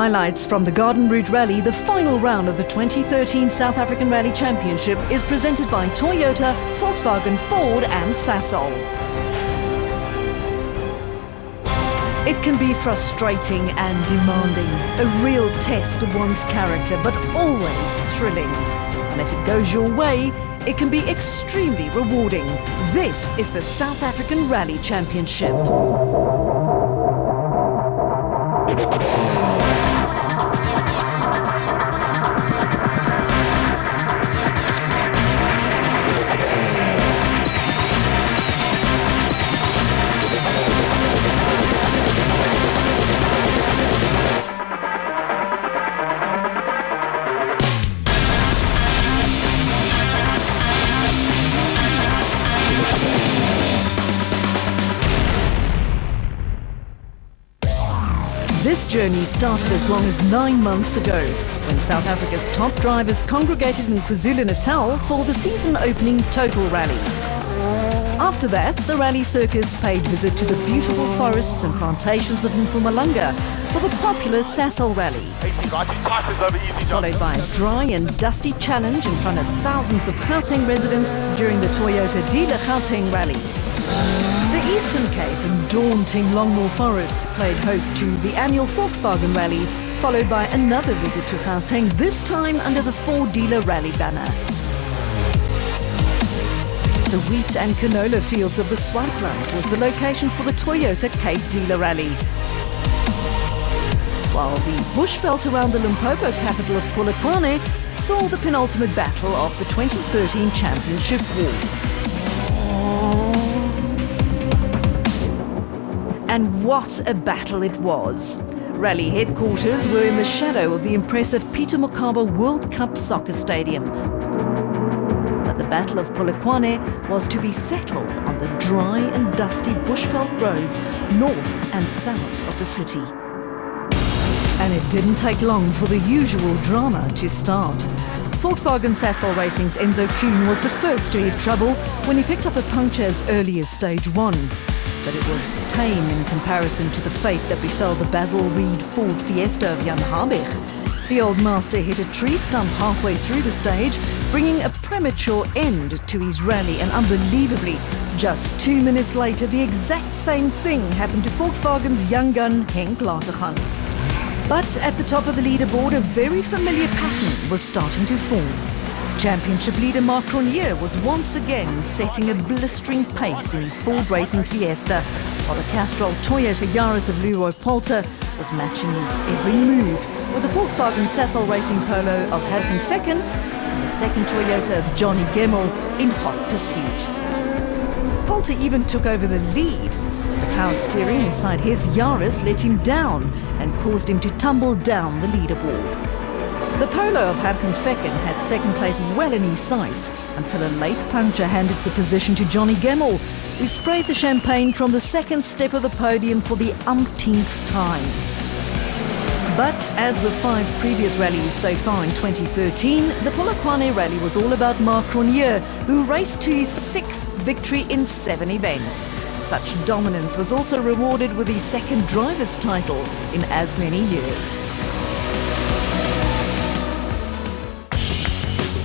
Highlights from the Garden Route Rally, the final round of the 2013 South African Rally Championship, is presented by Toyota, Volkswagen, Ford and Sasol. It can be frustrating and demanding, a real test of one's character, but always thrilling. And if it goes your way, it can be extremely rewarding. This is the South African Rally Championship. This journey started as long as 9 months ago, when South Africa's top drivers congregated in KwaZulu-Natal for the season-opening Total Rally. After that, the rally circus paid visit to the beautiful forests and plantations of Mpumalanga for the popular Sasol Rally, followed by a dry and dusty challenge in front of thousands of Gauteng residents during the Toyota dealer Gauteng Rally. The Eastern Cape and daunting Longmore Forest played host to the annual Volkswagen Rally, followed by another visit to Gauteng, this time under the four-dealer rally banner. The wheat and canola fields of the Swartland was the location for the Toyota Cape Dealer Rally, while the bushveld around the Limpopo capital of Polokwane saw the penultimate battle of the 2013 Championship War. And what a battle it was. Rally headquarters were in the shadow of the impressive Peter Mokaba World Cup Soccer Stadium. But the Battle of Polokwane was to be settled on the dry and dusty bushveld roads north and south of the city. And it didn't take long for the usual drama to start. Volkswagen Sasol Racing's Enzo Kuhn was the first to hit trouble when he picked up a puncture as early as stage 1. But it was tame in comparison to the fate that befell the Basil Reed Ford Fiesta of Jan Habich. The old master hit a tree stump halfway through the stage, bringing a premature end to his rally, and unbelievably, just 2 minutes later, the exact same thing happened to Volkswagen's young gun Henk Latergan. But at the top of the leaderboard, a very familiar pattern was starting to form. Championship leader Marc Cronje was once again setting a blistering pace in his Ford Racing Fiesta, while the Castrol Toyota Yaris of Leroy Polter was matching his every move with the Volkswagen Sasol Racing Polo of Hergen Fecken and the second Toyota of Johnny Gemmell in hot pursuit. Polter even took over the lead. The power steering inside his Yaris let him down and caused him to tumble down the leaderboard. The Polo of Hergen Fecken had second place well in his sights until a late puncture handed the position to Johnny Gemmell, who sprayed the champagne from the second step of the podium for the umpteenth time. But as with 5 previous rallies so far in 2013, the Polokwane Rally was all about Marc Cronje, who raced to his 6th victory in 7 events. Such dominance was also rewarded with his second driver's title in as many years.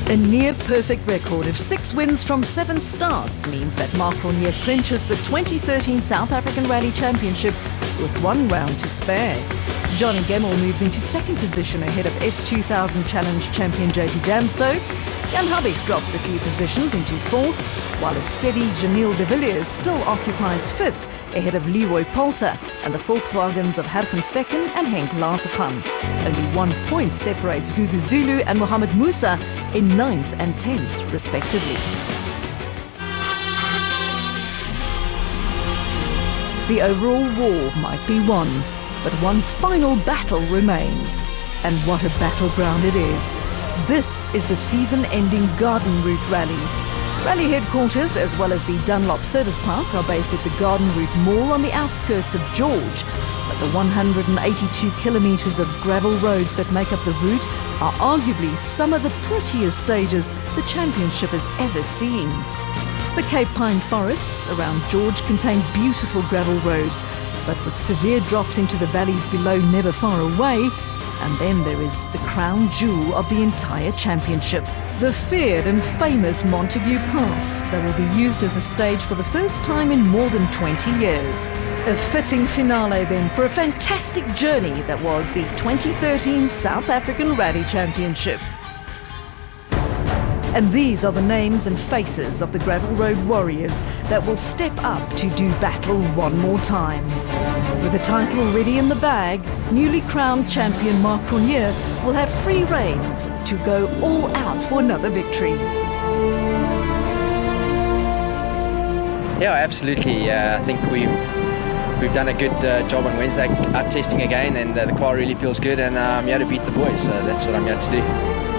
A near-perfect record of 6 wins from 7 starts means that Marc Cronje clinches the 2013 South African Rally Championship with 1 round to spare. Johnny Gemmell moves into 2nd position ahead of S2000 Challenge champion JP Damso. Jan Habich drops a few positions into 4th, while a steady Janelle de Villiers still occupies 5th ahead of Leroy Polter and the Volkswagens of Hergen Fecken and Henk Latergan. Only 1 point separates Gugu Zulu and Mohamed Musa in 9th and 10th respectively. The overall war might be won, but one final battle remains. And what a battleground it is. This is the season-ending Garden Route Rally. Rally headquarters, as well as the Dunlop Service Park, are based at the Garden Route Mall on the outskirts of George. But the 182 kilometers of gravel roads that make up the route are arguably some of the prettiest stages the championship has ever seen. The Cape Pine forests around George contain beautiful gravel roads, but with severe drops into the valleys below never far away, And then there is the crown jewel of the entire championship, the feared and famous Montague Pass that will be used as a stage for the first time in more than 20 years. A fitting finale then for a fantastic journey that was the 2013 South African Rally Championship. And these are the names and faces of the gravel road warriors that will step up to do battle one more time. With the title already in the bag, newly crowned champion Marc Cronje will have free reins to go all out for another victory. Yeah, absolutely. I think we've done a good job on Wednesday out testing again, and the car really feels good, and I'm here to beat the boys, so that's what I'm here to do.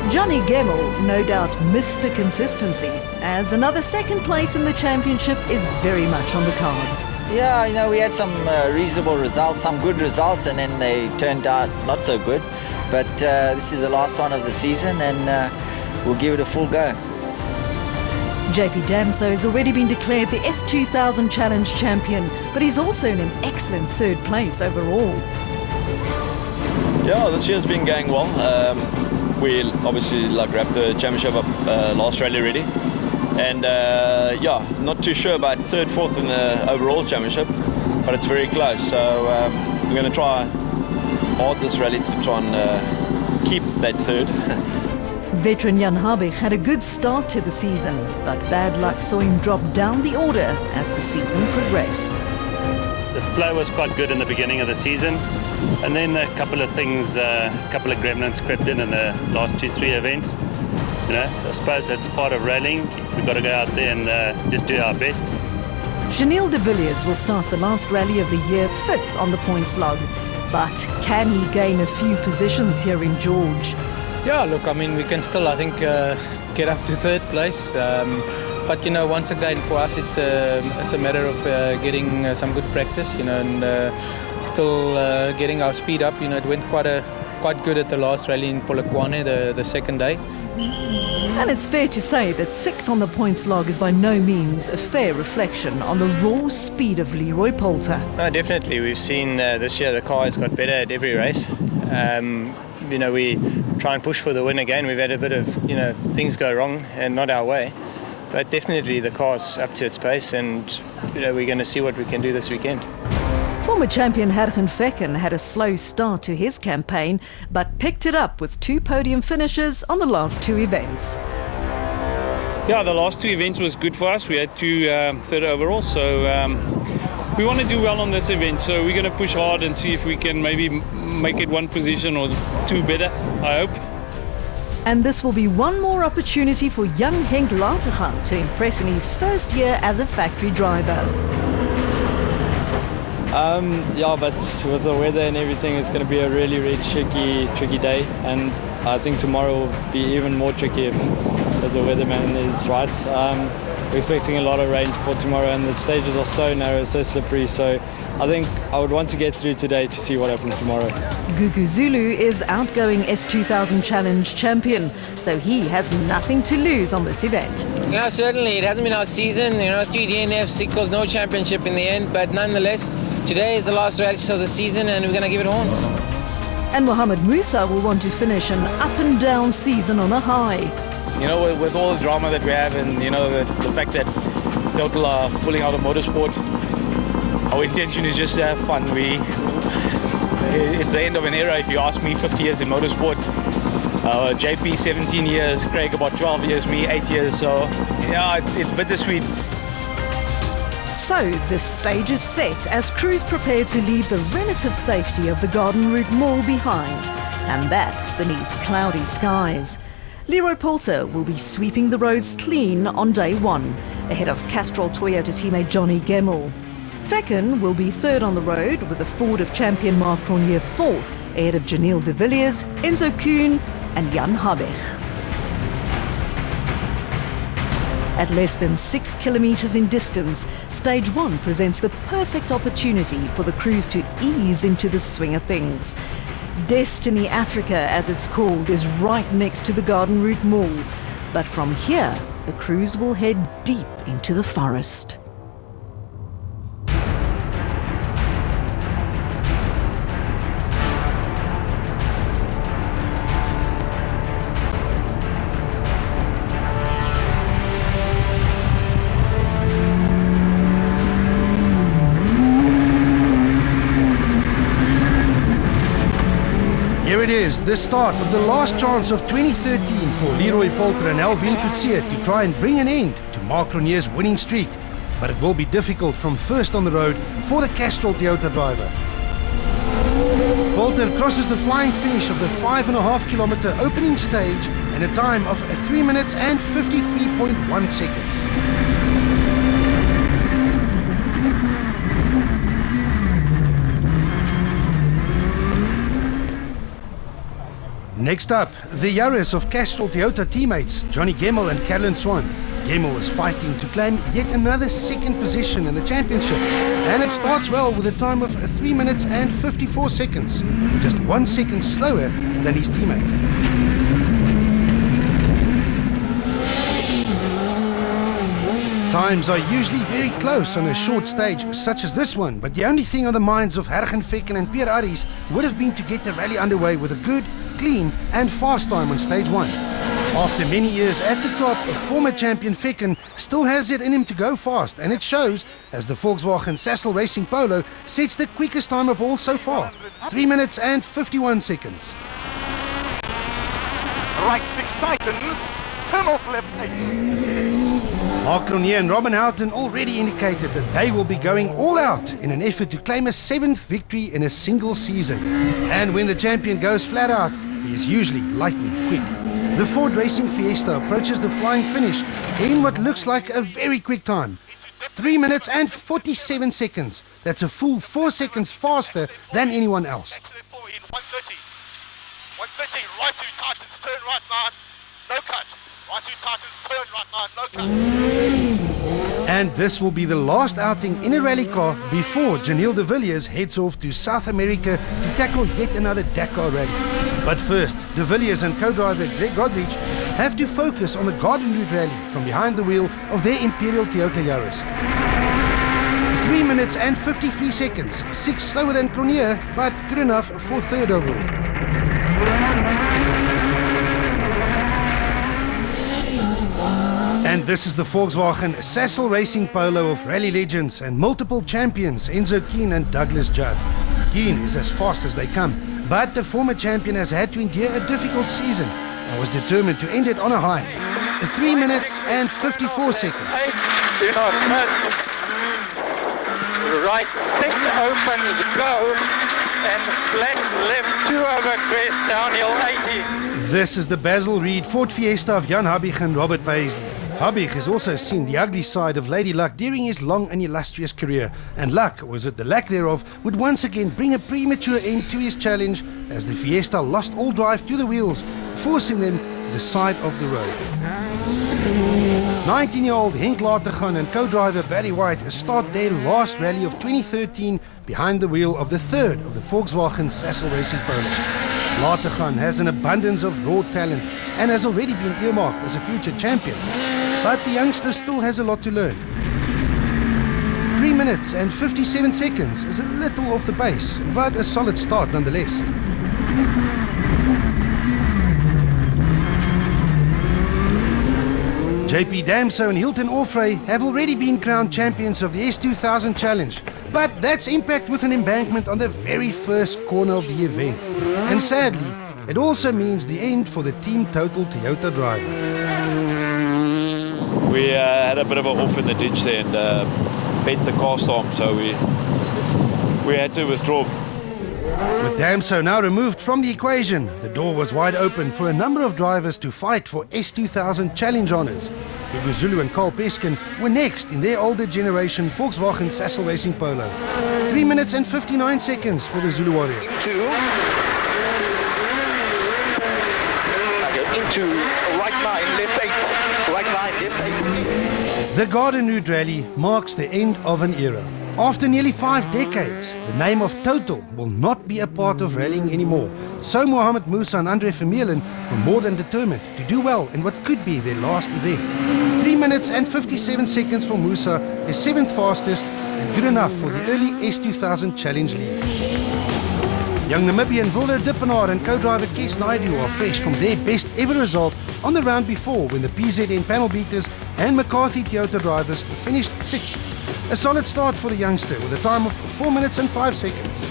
Johnny Gemmell no doubt Mr. Consistency, as another second place in the championship is very much on the cards. Yeah, you know, we had some reasonable results, some good results, and then they turned out not so good. But this is the last one of the season, and we'll give it a full go. JP Damso has already been declared the S2000 Challenge champion, but he's also in an excellent third place overall. Yeah, this year's been going well. We obviously wrapped the championship up last rally already, and yeah, not too sure about third, fourth in the overall championship, but it's very close. So we're going to try hard this rally to try and keep that third. Veteran Jan Habig had a good start to the season, but bad luck saw him drop down the order as the season progressed. The flow was quite good in the beginning of the season, and then a couple of things, a couple of gremlins crept in the last 2-3 events. You know, I suppose that's part of rallying. We've got to go out there and just do our best. Janelle de Villiers will start the last rally of the year 5th on the points log, but can he gain a few positions here in George? Yeah, look, I mean, we can still, I think, get up to third place. But, you know, once again, for us, it's a matter of getting some good practice, you know, and still getting our speed up. You know, it went quite good at the last rally in Polokwane, the second day. And it's fair to say that 6th on the points log is by no means a fair reflection on the raw speed of Leroy Poulter. No, definitely. We've seen this year the car has got better at every race. You know, we try and push for the win again. We've had a bit of, you know, things go wrong and not our way. But definitely the car's up to its pace, and, you know, we're going to see what we can do this weekend. Former champion Hergen Fecken had a slow start to his campaign, but picked it up with 2 podium finishes on the last 2 events. Yeah, the last 2 events was good for us. We had 2 third overall, so we want to do well on this event. So we're going to push hard and see if we can maybe make it 1 position or 2 better, I hope. And this will be one more opportunity for young Henk Lateghan to impress in his first year as a factory driver. Yeah, but with the weather and everything, it's going to be a really, really tricky day. And I think tomorrow will be even more tricky if the weatherman is right. We're expecting a lot of rain for tomorrow, and the stages are so narrow, so slippery. So I think I would want to get through today to see what happens tomorrow. Gugu Zulu is outgoing S2000 Challenge champion, so he has nothing to lose on this event. Yeah, certainly. It hasn't been our season. You know, 3 DNFs equals no championship in the end, but nonetheless, today is the last race of the season, and we're going to give it horns. And Mohamed Musa will want to finish an up-and-down season on a high. You know, with all the drama that we have, and, you know, the fact that Total are pulling out of motorsport, our intention is just to have fun. It's the end of an era, if you ask me. 50 years in motorsport. JP 17 years, Craig about 12 years, me 8 years. So yeah, it's bittersweet. So the stage is set as crews prepare to leave the relative safety of the Garden Route Mall behind, and that beneath cloudy skies. Leroy Poulter will be sweeping the roads clean on day 1, ahead of Castrol Toyota teammate Johnny Gemmell. Fecken will be 3rd on the road, with the Ford of champion Marc Cronje 4th, ahead of Janelle de Villiers, Enzo Kuhn and Jan Habig. At less than 6 kilometres in distance, Stage 1 presents the perfect opportunity for the crews to ease into the swing of things. Destiny Africa, as it's called, is right next to the Garden Route Mall. But from here, the crews will head deep into the forest. There it is, the start of the last chance of 2013 for Leroy Poulter and Alvin Coetzee to try and bring an end to Mark Cronje's winning streak. But it will be difficult from first on the road for the Castrol Toyota driver. Poulter crosses the flying finish of the 5.5-kilometer opening stage in a time of 3 minutes and 53.1 seconds. Next up, the Yaris of Castrol Toyota teammates Johnny Gemmell and Carolyn Swan. Gemmell is fighting to claim yet another second position in the championship, and it starts well with a time of 3 minutes and 54 seconds, just 1 second slower than his teammate. Times are usually very close on a short stage such as this one, but the only thing on the minds of Hergen Fecken and Pierre Aris would have been to get the rally underway with a good, clean and fast time on stage 1. After many years at the top, former champion Fecken still has it in him to go fast, and it shows as the Volkswagen Sassel Racing Polo sets the quickest time of all so far, 3 minutes and 51 seconds. Right 6 seconds, turn off left 8. Mark Cronje and Robin Houghton already indicated that they will be going all out in an effort to claim a 7th victory in a single season. And when the champion goes flat out, he is usually lightning quick. The Ford Racing Fiesta approaches the flying finish in what looks like a very quick time. 3 minutes and 47 seconds. That's a full 4 seconds faster than anyone else. 130, right 2 tightens, turn right 9, no cut. Right 2 tightens, turn right 9, no cut. And this will be the last outing in a rally car before Janelle de Villiers heads off to South America to tackle yet another Dakar rally. But first, de Villiers and co-driver Greg Godrich have to focus on the Garden Route rally from behind the wheel of their Imperial Toyota Yaris. 3 minutes and 53 seconds, 6 slower than Cronje, but good enough for third overall. And this is the Volkswagen Sassel Racing Polo of rally legends and multiple champions Enzo Keen and Douglas Judd. Keen is as fast as they come, but the former champion has had to endure a difficult season and was determined to end it on a high. 3 minutes and 54 seconds. Do not miss. Right 6 opens, go, and flat left 2 over crest, downhill 80. This is the Basil Reed Ford Fiesta of Jan Habig and Robert Paisley. Habig has also seen the ugly side of Lady Luck during his long and illustrious career, and Luck, or was it the lack thereof, would once again bring a premature end to his challenge as the Fiesta lost all drive to the wheels, forcing them to the side of the road. 19-year-old Henk Latergan and co-driver Barry White start their last rally of 2013 behind the wheel of the third of the Volkswagen Sassel Racing Polos. Latergan has an abundance of raw talent and has already been earmarked as a future champion. But the youngster still has a lot to learn. 3 minutes and 57 seconds is a little off the pace, but a solid start nonetheless. JP Damso and Hilton Orfrey have already been crowned champions of the S2000 Challenge, but that's impact with an embankment on the very first corner of the event. And sadly, it also means the end for the Team Total Toyota driver. We had a bit of an off in the ditch there and bent the cast arm, so we had to withdraw. With Damso now removed from the equation, the door was wide open for a number of drivers to fight for S2000 Challenge honours. Hugo Zulu and Carl Peskin were next in their older generation Volkswagen Sassel Racing Polo. 3 minutes and 59 seconds for the Zulu Warrior. Into right 9, left 8, right 9, left 8. The Garden Route Rally marks the end of an era. After nearly 5 decades, the name of Total will not be a part of rallying anymore. So Mohamed Musa and Andre Vermeulen were more than determined to do well in what could be their last event. 3 minutes and 57 seconds for Musa, his 7th fastest, and good enough for the early S2000 Challenge lead. Young Namibian Wilder Dippenaar and co-driver Kes Naidu are fresh from their best ever result on the round before when the PZN panel beaters and McCarthy Toyota drivers finished 6th. A solid start for the youngster with a time of 4 minutes and 5 seconds.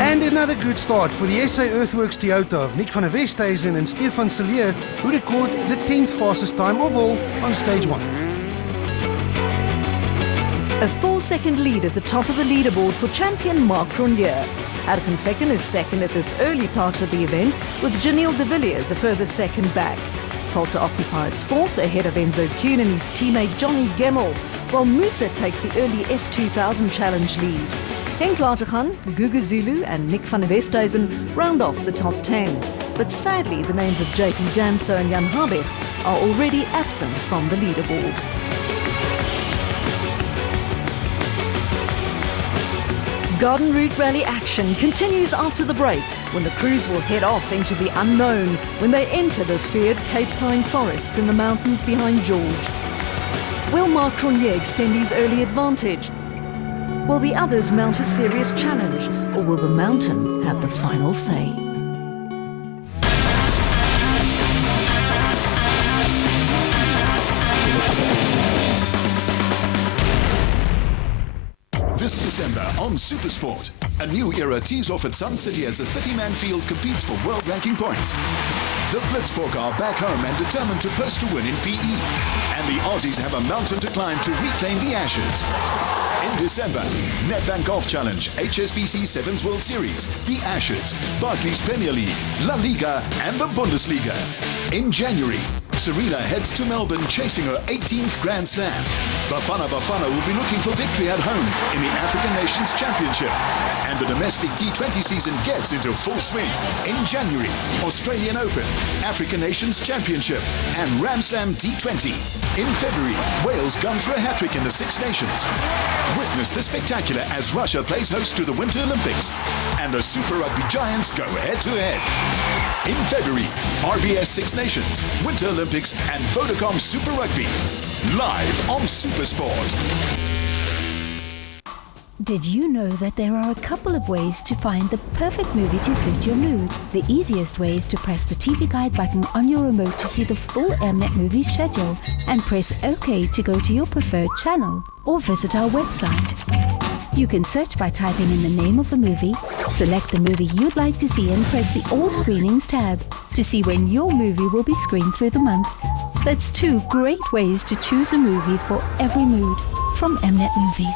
And another good start for the SA Earthworks Toyota of Nick van der Westhuizen and Stefan Cillier, who record the 10th fastest time of all on stage 1. A 4-second lead at the top of the leaderboard for champion Mark Cronje. Arjen Fecken is second at this early part of the event, with Janelle de Villiers a further second back. Poulter occupies fourth ahead of Enzo Kuhn and his teammate Johnny Gemmel, while Musa takes the early S2000 challenge lead. Henk Latergan, Gugu Zulu and Nick van der Westhuizen round off the top 10. But sadly, the names of JP Damso and Jan Habig are already absent from the leaderboard. Garden Route Rally action continues after the break, when the crews will head off into the unknown when they enter the feared Cape Pine forests in the mountains behind George. Will Mark Cronje extend his early advantage? Will the others mount a serious challenge, or will the mountain have the final say? This December on Supersport, a new era tees off at Sun City as the 30-man field competes for world ranking points. The Blitzbok are back home and determined to post a win in PE. And the Aussies have a mountain to climb to reclaim the Ashes. In December, Nedbank Golf Challenge, HSBC Sevens World Series, the Ashes, Barclays Premier League, La Liga and the Bundesliga. In January, Serena heads to Melbourne chasing her 18th Grand Slam. Bafana Bafana will be looking for victory at home in the African Nations Championship. And the domestic T20 season gets into full swing. In January, Australian Open, African Nations Championship and Ram Slam T20. In February, Wales gun for a hat-trick in the Six Nations. Witness the spectacular as Russia plays host to the Winter Olympics. And the Super Rugby Giants go head-to-head. In February, RBS Six Nations, Winter Olympics and Vodacom Super Rugby. Live on Supersport. Did you know that there are a couple of ways to find the perfect movie to suit your mood? The easiest way is to press the TV Guide button on your remote to see the full Mnet movie schedule and press OK to go to your preferred channel or visit our website. You can search by typing in the name of a movie, select the movie you'd like to see and press the All Screenings tab to see when your movie will be screened through the month. That's 2 great ways to choose a movie for every mood from Mnet Movies.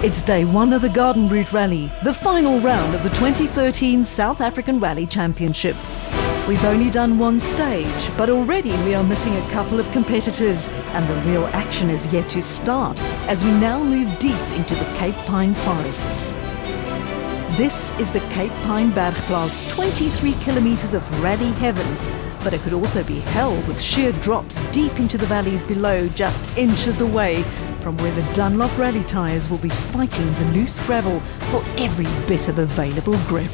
It's day 1 of the Garden Route Rally, the final round of the 2013 South African Rally Championship. We've only done one stage, but already we are missing a couple of competitors, and the real action is yet to start as we now move deep into the Cape Pine forests. This is the Cape Pine Bergplaas, 23 kilometers of rally heaven, but it could also be hell with sheer drops deep into the valleys below, just inches away from where the Dunlop rally tyres will be fighting the loose gravel for every bit of available grip.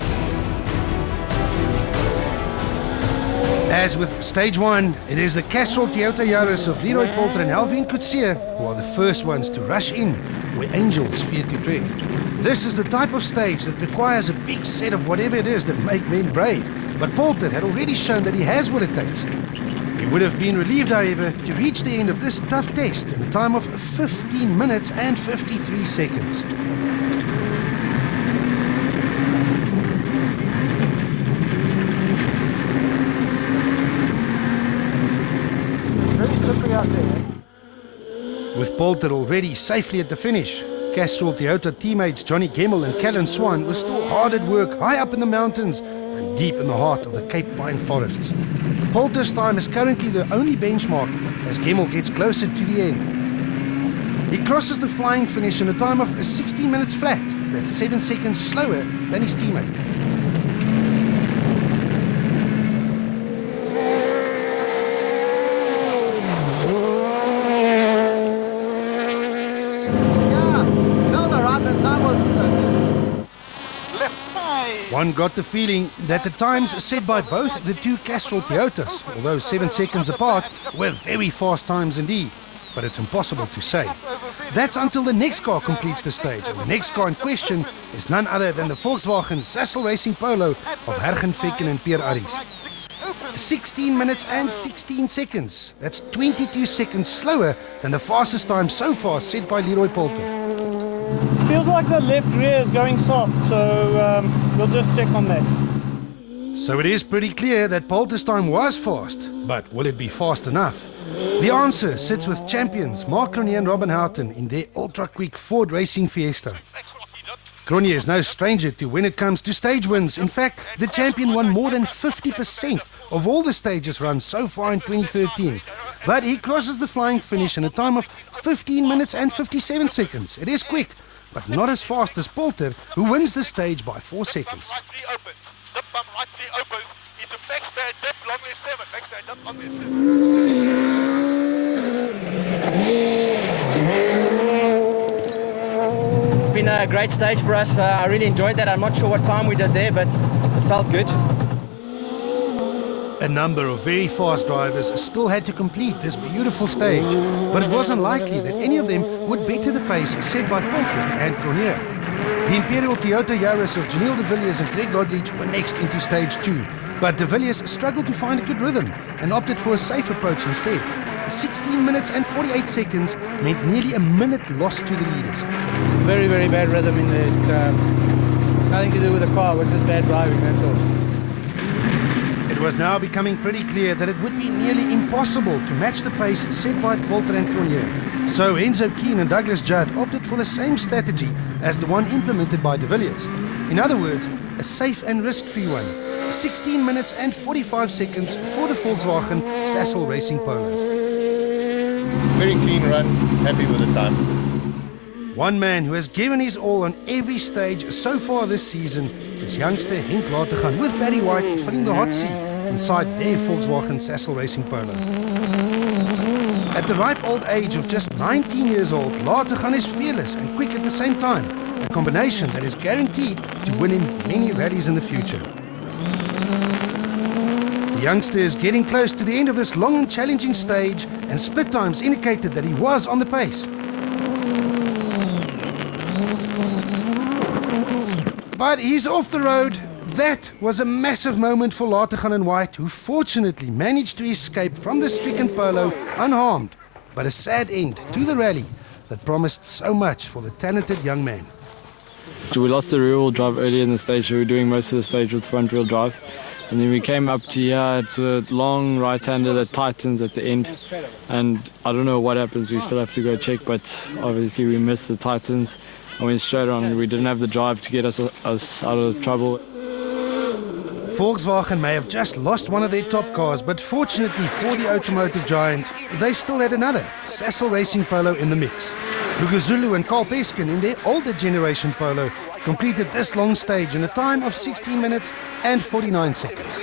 As with stage 1, it is the Castrol Toyota Yaris of Leroy Poulter and Alvin Coetzee who are the first ones to rush in where angels fear to tread. This is the type of stage that requires a big set of whatever it is that make men brave, but Poulter had already shown that he has what it takes. He would have been relieved, however, to reach the end of this tough test in a time of 15 minutes and 53 seconds. Very slippery out there. With Poulter already safely at the finish, Castrol Toyota teammates Johnny Gemmel and Callan Swan were still hard at work high up in the mountains and deep in the heart of the Cape Pine forests. Poulter's time is currently the only benchmark as Gemmel gets closer to the end. He crosses the flying finish in a time of 16 minutes flat. That's 7 seconds slower than his teammate. One got the feeling that the times set by both the two Castrol Toyotas, although 7 seconds apart, were very fast times indeed. But it's impossible to say. That's until the next car completes the stage, and the next car in question is none other than the Volkswagen Sassel Racing Polo of Arjen Fecken and Pierre Arries. 16 minutes and 16 seconds. That's 22 seconds slower than the fastest time so far set by Leroy Poulter. Feels like the left rear is going soft, so we'll just check on that. So it is pretty clear that Poulter's time was fast, but will it be fast enough? The answer sits with champions Mark Cronje and Robin Houghton in their ultra-quick Ford Racing Fiesta. Cronje is no stranger to when it comes to stage wins. In fact, the champion won more than 50% of all the stages run so far in 2013. But he crosses the flying finish in a time of 15 minutes and 57 seconds. It is quick, but not as fast as Poulter, who wins the stage by 4 seconds. It's been a great stage for us. I really enjoyed that. I'm not sure what time we did there, but it felt good. A number of very fast drivers still had to complete this beautiful stage, but it was unlikely that any of them would better the pace set by Poulter and Cronje. The Imperial Toyota Yaris of Janelle de Villiers and Greg Godrich were next into stage 2, but de Villiers struggled to find a good rhythm and opted for a safe approach instead. 16 minutes and 48 seconds meant nearly a minute lost to the leaders. Very, very bad rhythm in it. Nothing to do with the car, which is bad driving, that's all. It was now becoming pretty clear that it would be nearly impossible to match the pace set by Poulter and Cronje. So Enzo Keane and Douglas Judd opted for the same strategy as the one implemented by de Villiers. In other words, a safe and risk-free one. 16 minutes and 45 seconds for the Volkswagen Sassel Racing Polo. Very clean run, happy with the time. One man who has given his all on every stage so far this season is youngster Henk Lategan, with Barry White filling the hot seat inside their Volkswagen Sassel Racing Polo. At the ripe old age of just 19 years old, Lategan is fearless and quick at the same time, a combination that is guaranteed to win him many rallies in the future. The youngster is getting close to the end of this long and challenging stage, and split times indicated that he was on the pace. But he's off the road. That was a massive moment for Lategan and White, who fortunately managed to escape from the stricken polo unharmed, but a sad end to the rally that promised so much for the talented young man. We lost the rear-wheel drive early in the stage, so we were doing most of the stage with front-wheel drive. And then we came up to here, it's a long right-hander that tightens at the end. And I don't know what happens, we still have to go check, but obviously we missed the tightens. I went straight on. We didn't have the drive to get us out of trouble. Volkswagen may have just lost one of their top cars, but fortunately for the automotive giant, they still had another Sassel Racing Polo in the mix. Gugu Zulu and Carl Peskin in their older generation Polo completed this long stage in a time of 16 minutes and 49 seconds.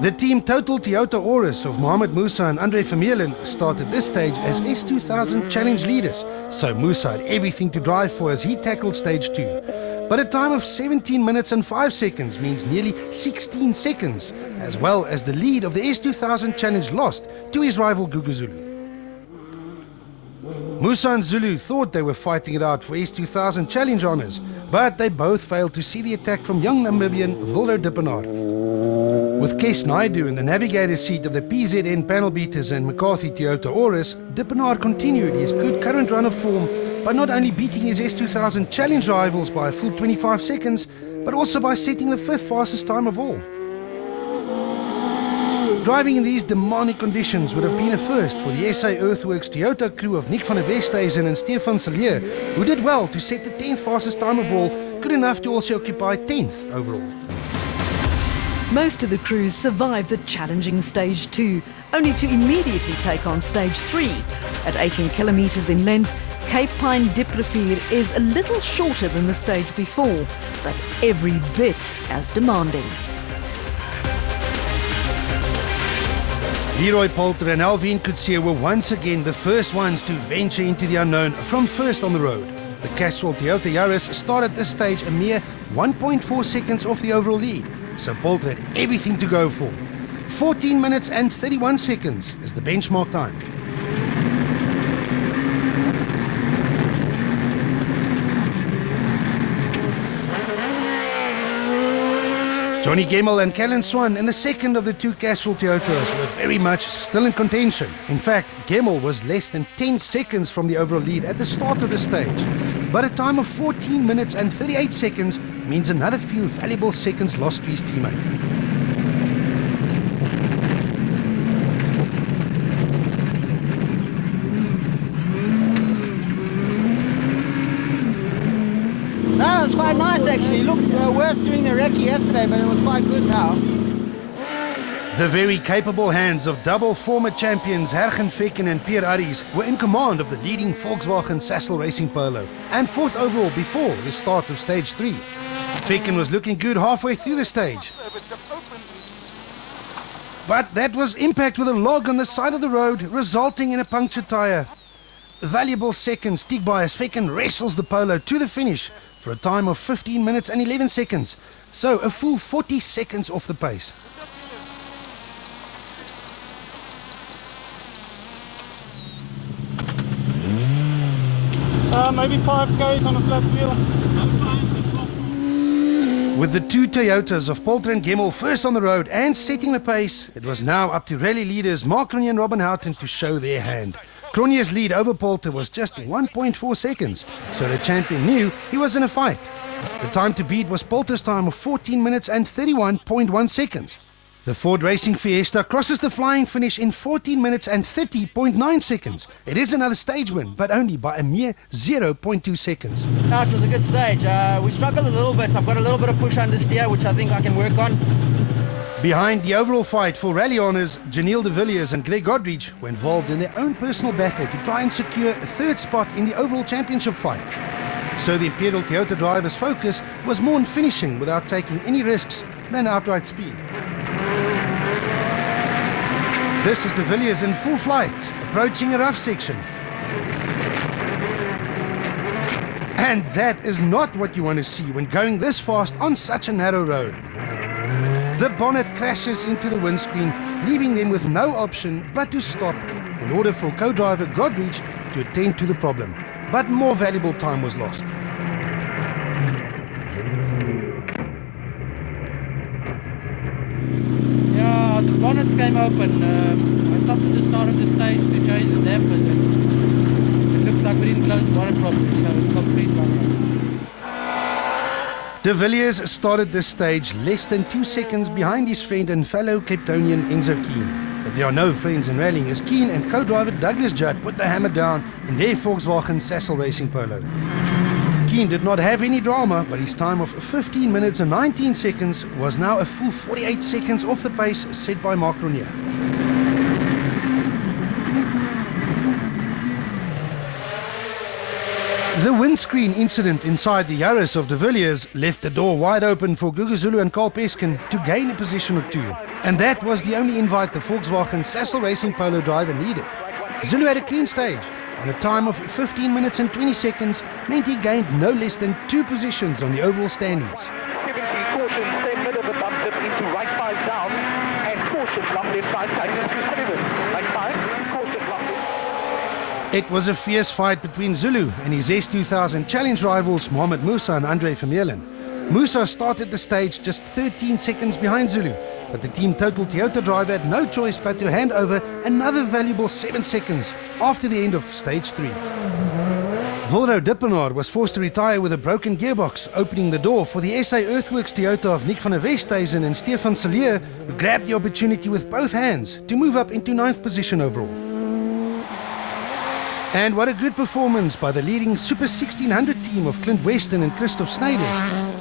The team Total Toyota Auris of Mohamed Musa and Andre Vermeulen started this stage as S2000 challenge leaders, so Musa had everything to drive for as he tackled stage 2. But a time of 17 minutes and 5 seconds means nearly 16 seconds, as well as the lead of the S2000 challenge lost to his rival Gugu Zulu. Musa and Zulu thought they were fighting it out for S2000 challenge honours, but they both failed to see the attack from young Namibian Wilder Dippenaar. With Kes Naidu in the navigator's seat of the PZN panel beaters and McCarthy Toyota Auris, Dippenaar continued his good current run of form by not only beating his S2000 challenge rivals by a full 25 seconds, but also by setting the 5th fastest time of all. Driving in these demanding conditions would have been a first for the SA Earthworks Toyota crew of Nick van der Westhuizen and Stefan Sillier, who did well to set the 10th fastest time of all, good enough to also occupy 10th overall. Most of the crews survived the challenging stage 2, only to immediately take on stage 3. At 18 kilometres in length, Cape Pine Diprivier is a little shorter than the stage before, but every bit as demanding. Leroy Poulter and Alvin Coetzee were once again the first ones to venture into the unknown from first on the road. The Castrol Toyota Yaris started this stage a mere 1.4 seconds off the overall lead, so Poulter had everything to go for. 14 minutes and 31 seconds is the benchmark time. Johnny Gemmell and Callan Swan in the second of the two Castrol Toyotas were very much still in contention. In fact, Gemmell was less than 10 seconds from the overall lead at the start of the stage. But a time of 14 minutes and 38 seconds means another few valuable seconds lost to his teammate. No, it was quite nice actually. Looked worse doing the recce yesterday, but it was quite good now. The very capable hands of double former champions Hergen Fecken and Pierre Arries were in command of the leading Volkswagen Sassel Racing Polo and fourth overall before the start of stage 3. Fecken was looking good halfway through the stage. But that was impact with a log on the side of the road, resulting in a punctured tyre. Valuable seconds tick by as Fecken wrestles the Polo to the finish for a time of 15 minutes and 11 seconds. So a full 40 seconds off the pace. Maybe 5Ks on a flat wheel. With the two Toyotas of Poulter and Gemmell first on the road and setting the pace, it was now up to rally leaders Mark Cronje and Robin Houghton to show their hand. Cronje's lead over Poulter was just 1.4 seconds, so the champion knew he was in a fight. The time to beat was Poulter's time of 14 minutes and 31.1 seconds. The Ford Racing Fiesta crosses the flying finish in 14 minutes and 30.9 seconds. It is another stage win, but only by a mere 0.2 seconds. No, it was a good stage. We struggled a little bit. I've got a little bit of push understeer, which I think I can work on. Behind the overall fight for rally honours, Janelle de Villiers and Greg Godrich were involved in their own personal battle to try and secure a third spot in the overall championship fight. So the Imperial Toyota driver's focus was more on finishing without taking any risks than outright speed. This is de Villiers in full flight, approaching a rough section. And that is not what you want to see when going this fast on such a narrow road. The bonnet crashes into the windscreen, leaving them with no option but to stop in order for co-driver Godrich to attend to the problem. But more valuable time was lost. Yeah, the bonnet came open. I stopped at the start of the stage to change the dampers. It looks like we didn't close the bonnet properly, so it's complete bonnet. De Villiers started this stage less than 2 seconds behind his friend and fellow Capetonian Enzo Keane. But there are no friends in rallying as Keane and co-driver Douglas Judd put the hammer down in their Volkswagen Sassel Racing Polo. Keane did not have any drama, but his time of 15 minutes and 19 seconds was now a full 48 seconds off the pace set by Mark Cronje. The windscreen incident inside the Yaris of de Villiers left the door wide open for Gugu Zulu and Carl Peskin to gain a position or two. And that was the only invite the Volkswagen Sassel Racing Polo driver needed. Zulu had a clean stage, and a time of 15 minutes and 20 seconds meant he gained no less than 2 positions on the overall standings. 70, caution, 10 minutes of bump dip into right 5 down, and caution, long left 5, cutting into Sullivan. Right 5, caution, long left. It was a fierce fight between Zulu and his S2000 challenge rivals Mohamed Musa and Andre Vermeulen. Musa started the stage just 13 seconds behind Zulu, but the Team Total Toyota driver had no choice but to hand over another valuable 7 seconds after the end of stage 3. Volro Dippenaar was forced to retire with a broken gearbox, opening the door for the SA Earthworks Toyota of Nick van der Westhuizen and Stefan Salier, who grabbed the opportunity with both hands to move up into 9th position overall. And what a good performance by the leading Super 1600 team of Clint Weston and Christoph Snyders,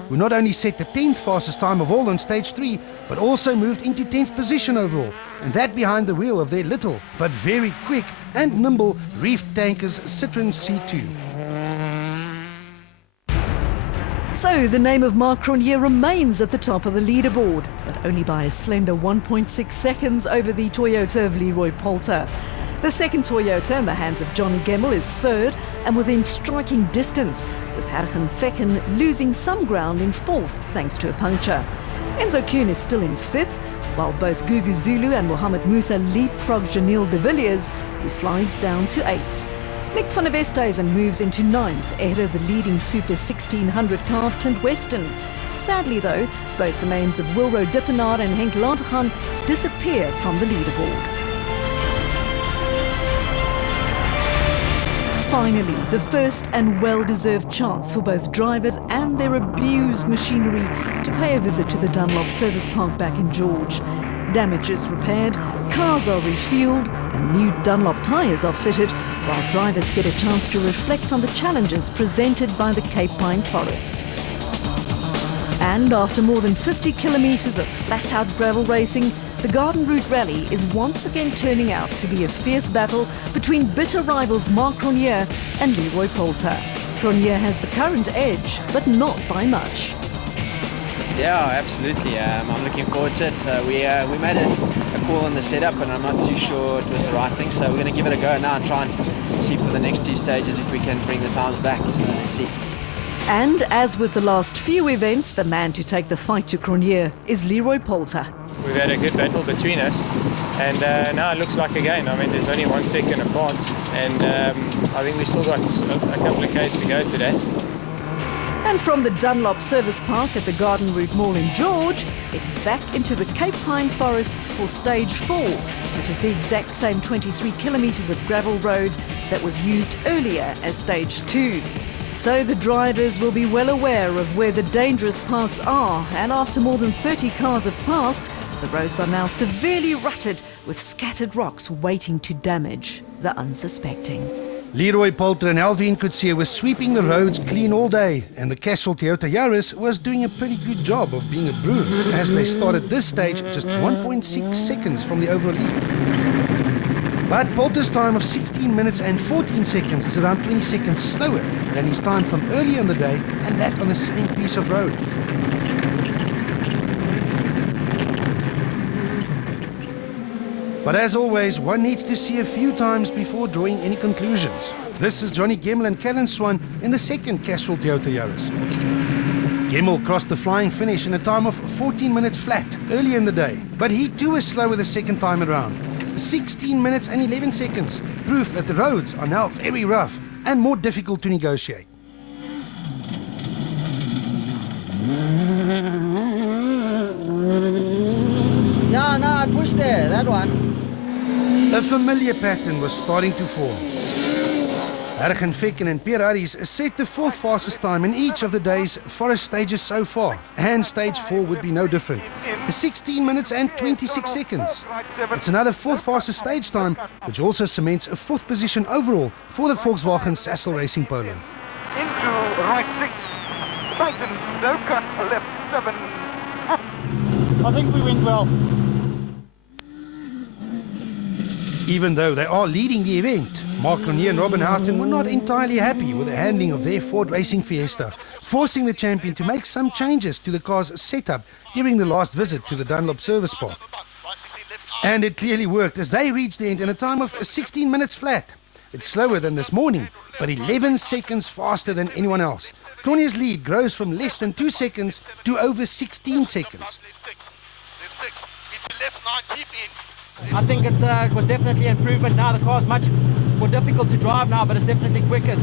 who not only set the 10th fastest time of all on stage 3, but also moved into 10th position overall, and that behind the wheel of their little but very quick and nimble reefed tankers Citroën C2. So the name of Mark Cronje remains at the top of the leaderboard, but only by a slender 1.6 seconds over the Toyota of Leroy Poulter. The second Toyota in the hands of Johnny Gemmell is third and within striking distance, with Hergen Fecken losing some ground in fourth thanks to a puncture. Enzo Kuhn is still in fifth, while both Gugu Zulu and Mohamed Musa leapfrog Janelle de Villiers, who slides down to eighth. Nick van der Westhuizen moves into ninth ahead of the leading Super 1600 car of Clint Weston. Sadly though, both the names of Wilro Dippenaar and Henk Lateghan disappear from the leaderboard. Finally, the first and well-deserved chance for both drivers and their abused machinery to pay a visit to the Dunlop service park back in George. Damages repaired, cars are refueled, and new Dunlop tyres are fitted, while drivers get a chance to reflect on the challenges presented by the Cape Pine forests. And after more than 50 kilometres of flat-out gravel racing, the Garden Route Rally is once again turning out to be a fierce battle between bitter rivals Mark Cronje and Leroy Poulter. Cronje has the current edge, but not by much. Yeah, absolutely. I'm looking forward to it. We made a call on the setup, and I'm not too sure it was the right thing, so we're going to give it a go now and try and see for the next two stages if we can bring the times back. So let's see. And as with the last few events, the man to take the fight to Cronje is Leroy Poulter. We've had a good battle between us, and now it looks like again. I mean, there's only 1 second apart, and I think we've still got a couple of Ks to go today. And from the Dunlop Service Park at the Garden Route Mall in George, it's back into the Cape Pine forests for Stage 4, which is the exact same 23 kilometres of gravel road that was used earlier as Stage 2. So the drivers will be well aware of where the dangerous parts are, and after more than 30 cars have passed, the roads are now severely rutted with scattered rocks waiting to damage the unsuspecting. Leroy Poulter and Alvin Coetzee were sweeping the roads clean all day, and the Castrol Toyota Yaris was doing a pretty good job of being a broom, as they started this stage just 1.6 seconds from the overall lead. But Poulter's time of 16 minutes and 14 seconds is around 20 seconds slower than his time from earlier in the day, and that on the same piece of road. But as always, one needs to see a few times before drawing any conclusions. This is Johnny Gemmel and Callan Swan in the second Castrol Toyota Yaris. Gemmel crossed the flying finish in a time of 14 minutes flat earlier in the day, but he too was slower the second time around. 16 minutes and 11 seconds, proof that the roads are now very rough and more difficult to negotiate. Yeah, no, I pushed there, that one. A familiar pattern was starting to form. Harrigan Fecken and Pierre Harries set the fourth fastest time in each of the day's forest stages so far, and stage 4 would be no different. 16 minutes and 26 seconds. It's another fourth fastest stage time, which also cements a fourth position overall for the Volkswagen Sassel Racing Polo. Into right 6, tightens, no cut, left 7. I think we went well. Even though they are leading the event, Mark Cronje and Robin Houghton were not entirely happy with the handling of their Ford Racing Fiesta, forcing the champion to make some changes to the car's setup during the last visit to the Dunlop service park. And it clearly worked, as they reached the end in a time of 16 minutes flat. It's slower than this morning, but 11 seconds faster than anyone else. Cronje's lead grows from less than 2 seconds to over 16 seconds. I think it was definitely an improvement. Now the car's much more difficult to drive now, but it's definitely quicker.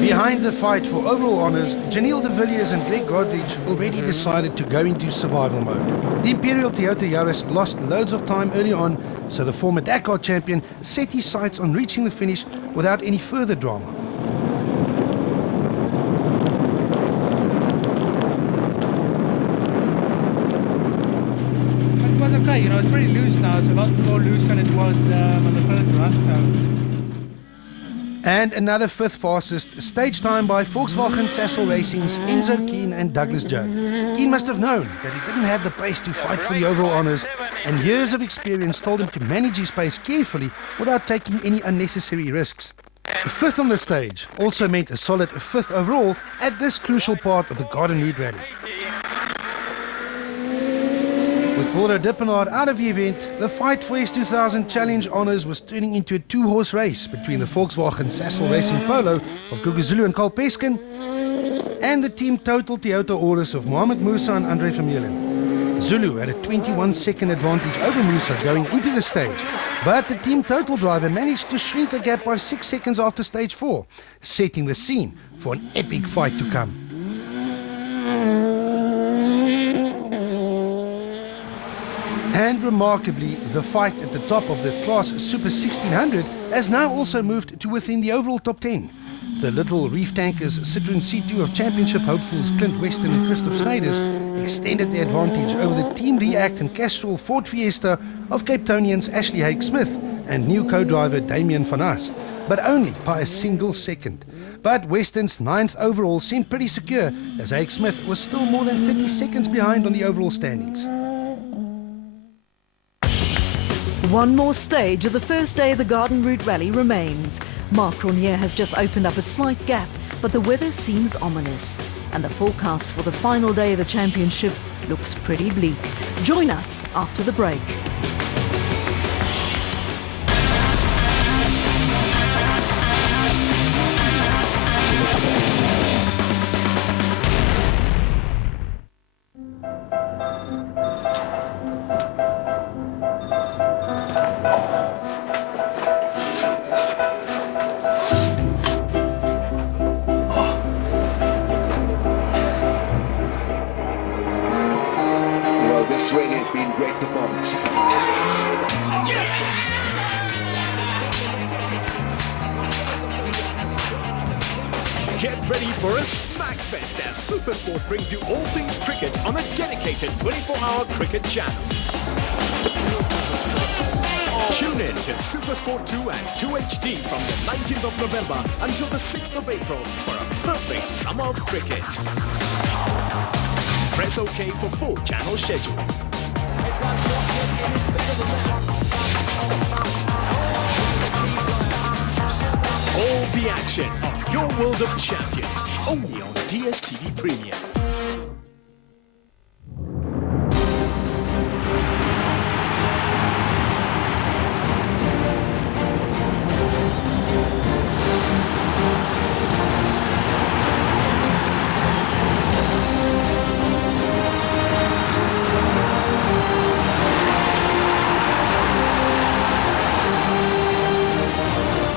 Behind the fight for overall honours, Janelle de Villiers and Greg Godrich already decided to go into survival mode. The Imperial Toyota Yaris lost loads of time early on, so the former Dakar champion set his sights on reaching the finish without any further drama. Okay, you know, it's pretty loose now. It's a lot more loose than it was on the first run, so. And another fifth fastest stage time by Volkswagen Sassel Racing's Enzo Keane and Douglas Judd. Keane must have known that he didn't have the pace to fight for the overall honours, and years of experience told him to manage his pace carefully without taking any unnecessary risks. Fifth on the stage also meant a solid fifth overall at this crucial part of the Garden Route Rally. With Wilro Dippenaar out of the event, the fight for S2000 Challenge honours was turning into a two-horse race between the Volkswagen Sassel Racing Polo of Gugu Zulu and Carl Peskin and the Team Total Toyota Auris of Mohamed Musa and Andre Vermeulen. Zulu had a 21-second advantage over Musa going into the stage, but the Team Total driver managed to shrink the gap by 6 seconds after stage 4, setting the scene for an epic fight to come. And remarkably, the fight at the top of the class Super 1600 has now also moved to within the overall top 10. The little reef tankers Citroen C2 of championship hopefuls Clint Weston and Christoph Snyders extended their advantage over the Team React and Castrol Ford Fiesta of Cape Townians Ashley Haig-Smith and new co-driver Damien van As, but only by a single second. But Weston's 9th overall seemed pretty secure, as Haig-Smith was still more than 30 seconds behind on the overall standings. One more stage of the first day of the Garden Route Rally remains. Marc Cronje has just opened up a slight gap, but the weather seems ominous. And the forecast for the final day of the championship looks pretty bleak. Join us after the break. This really has been great performance. Get ready for a smackfest as Supersport brings you all things cricket on a dedicated 24-hour cricket channel. Tune in to Supersport 2 and 2HD from the 19th of November until the 6th of April for a perfect summer of cricket. Press OK for full channel schedules. All the action of your World of Champions, only on DSTV Premium.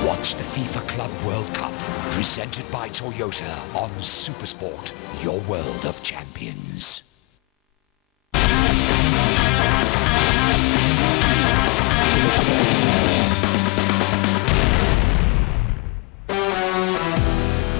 Watch the FIFA Club World Cup, presented by Toyota on Supersport, your world of champions.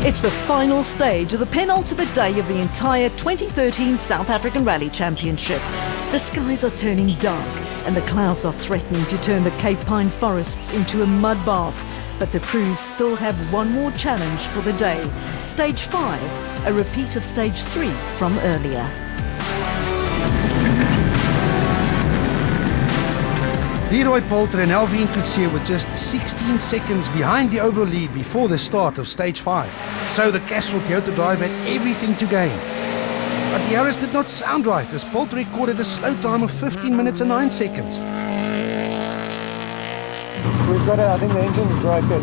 It's the final stage of the penultimate day of the entire 2013 South African Rally Championship. The skies are turning dark and the clouds are threatening to turn the Cape Pine forests into a mud bath. But the crews still have one more challenge for the day. Stage 5, a repeat of Stage 3 from earlier. Leroy Poulter and Alvin Coetzee were just 16 seconds behind the overall lead before the start of Stage 5. So the Castrol Toyota driver had everything to gain. But the arrows did not sound right as Poulter recorded a slow time of 15 minutes and 9 seconds. We've got it, I think the engine's broken.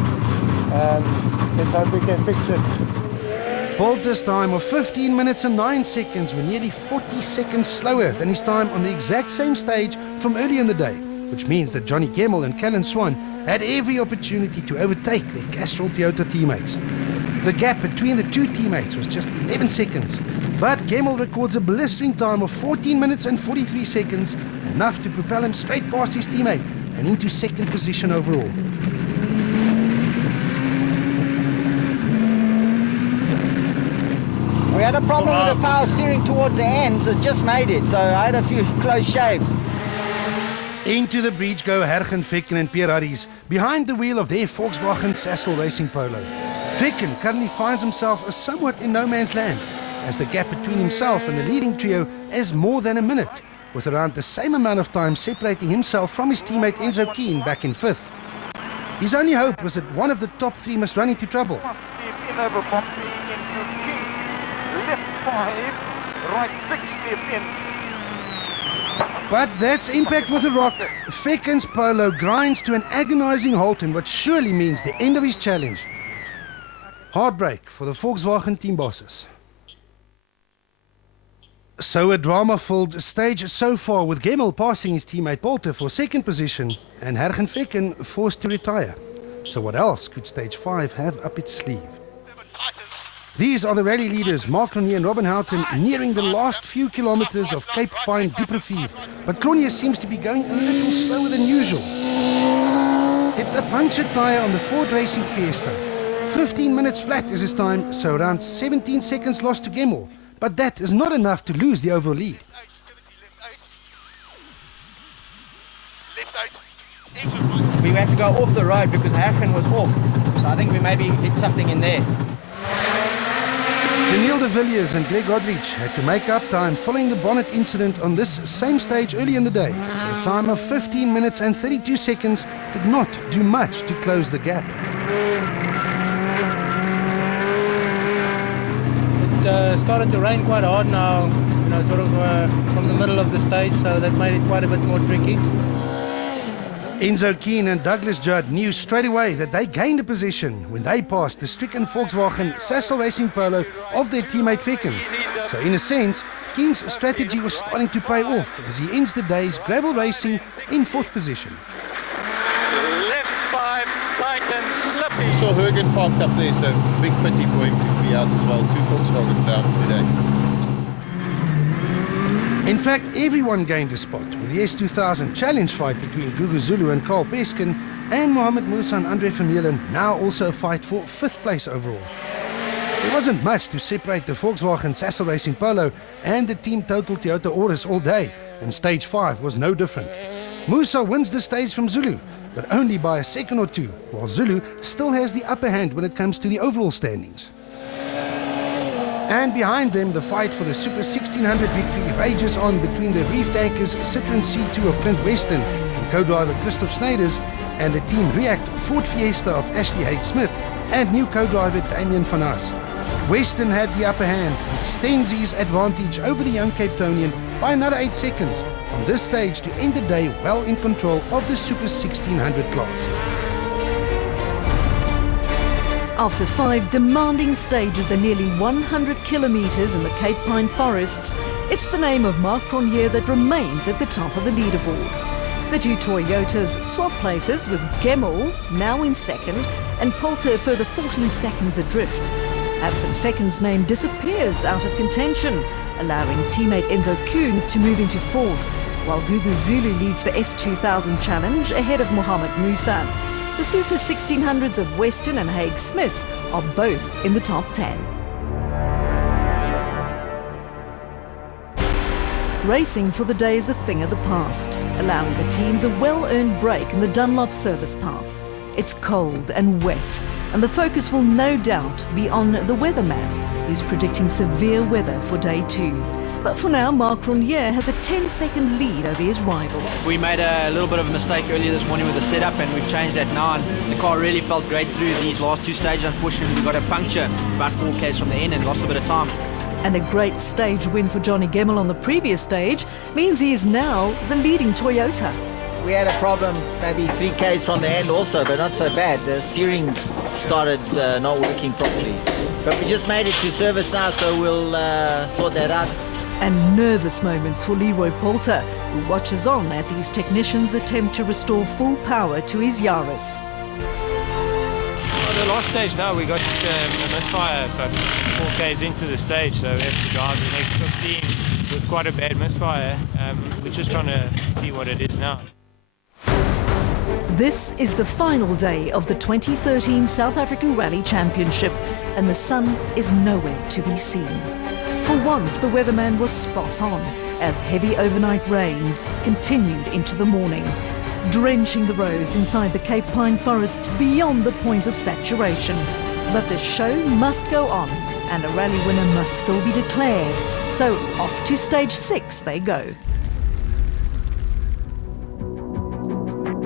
Let's hope we can fix it. Poulter's time of 15 minutes and 9 seconds were nearly 40 seconds slower than his time on the exact same stage from earlier in the day, which means that Johnny Gemmell and Callan Swan had every opportunity to overtake their Castrol Toyota teammates. The gap between the two teammates was just 11 seconds, but Gemmell records a blistering time of 14 minutes and 43 seconds, enough to propel him straight past his teammate and into second position overall. We had a problem with the power steering towards the end, so it just made it. So I had a few close shaves. Into the breach go Hergen Ficken and Pierre Harries, behind the wheel of their Volkswagen Sassel Racing Polo. Ficken currently finds himself somewhat in no man's land, as the gap between himself and the leading trio is more than a minute, with around the same amount of time separating himself from his teammate Enzo Keane back in 5th. His only hope was that one of the top 3 must run into trouble. But that's impact with a rock. Ficken's Polo grinds to an agonizing halt in what surely means the end of his challenge. Heartbreak for the Volkswagen team bosses. So a drama-filled stage so far, with Gemmell passing his teammate Poulter for second position and Hergen Ficken forced to retire. So what else could Stage 5 have up its sleeve? These are the rally leaders, Mark Cronje and Robin Houghton, nearing the last few kilometers of Cape Pine Dieprevier. But Cronje seems to be going a little slower than usual. It's a punctured tyre on the Ford Racing Fiesta. 15 minutes flat is his time, so around 17 seconds lost to Gemmell. But that is not enough to lose the overall lead. We had to go off the road because Haken was off. So I think we maybe hit something in there. Janelle de Villiers and Greg Godrich had to make up time following the bonnet incident on this same stage early in the day. A time of 15 minutes and 32 seconds did not do much to close the gap. It started to rain quite hard now, sort of from the middle of the stage, so that made it quite a bit more tricky. Enzo Keane and Douglas Judd knew straight away that they gained a position when they passed the stricken Volkswagen Sassel Racing Polo of their teammate Vecken. So in a sense, Keane's strategy was starting to pay off as he ends the day's gravel racing in 4th position. Left 5, tight and slippy. Saw Hergen parked up there, so big pity for him to be out as well. 2 Volkswagen down today. In fact, everyone gained a spot with the S2000 challenge fight between Gugu Zulu and Carl Peskin, and Mohamed Musa and Andre Vermeulen, now also a fight for 5th place overall. There wasn't much to separate the Volkswagen Sassel Racing Polo and the Team Total Toyota Auris all day, and stage 5 was no different. Musa wins the stage from Zulu, but only by a second or two, while Zulu still has the upper hand when it comes to the overall standings. And behind them, the fight for the Super 1600 victory rages on between the Reef Tankers Citroen C2 of Clint Weston and co-driver Christoph Snyders and the Team React Ford Fiesta of Ashley Haig-Smith and new co-driver Damien van As. Weston had the upper hand and extends his advantage over the young Cape Townian by another 8 seconds on this stage to end the day well in control of the Super 1600 class. After 5 demanding stages and nearly 100 kilometres in the Cape Pine forests, it's the name of Mark Cronje that remains at the top of the leaderboard. The two Toyotas swap places with Gemmell now in 2nd and Poulter a further 14 seconds adrift. Advent Fecken's name disappears out of contention, allowing teammate Enzo Kuhn to move into 4th, while Gugu Zulu leads the S2000 challenge ahead of Mohamed Musa. The Super 1600s of Weston and Haig-Smith are both in the top 10. Racing for the day is a thing of the past, allowing the teams a well-earned break in the Dunlop service park. It's cold and wet, and the focus will no doubt be on the weatherman, who's predicting severe weather for day 2. But for now, Mark Cronje has a 10-second lead over his rivals. We made a little bit of a mistake earlier this morning with the setup, and we've changed that now, and the car really felt great through these last 2 stages. Unfortunately, we got a puncture about 4 k's from the end and lost a bit of time. And a great stage win for Johnny Gemmell on the previous stage means he is now the leading Toyota. We had a problem maybe 3 k's from the end also, but not so bad. The steering started not working properly. But we just made it to service now, so we'll sort that out. And nervous moments for Leroy Poulter, who watches on as his technicians attempt to restore full power to his Yaris. Well, the last stage now, we got a misfire about 4 k's into the stage, so we have to drive the next 15 with quite a bad misfire. We're just trying to see what it is now. This is the final day of the 2013 South African Rally Championship, and the sun is nowhere to be seen. For once, the weatherman was spot on, as heavy overnight rains continued into the morning, drenching the roads inside the Cape Pine forest beyond the point of saturation. But the show must go on, and a rally winner must still be declared. So off to stage 6 they go.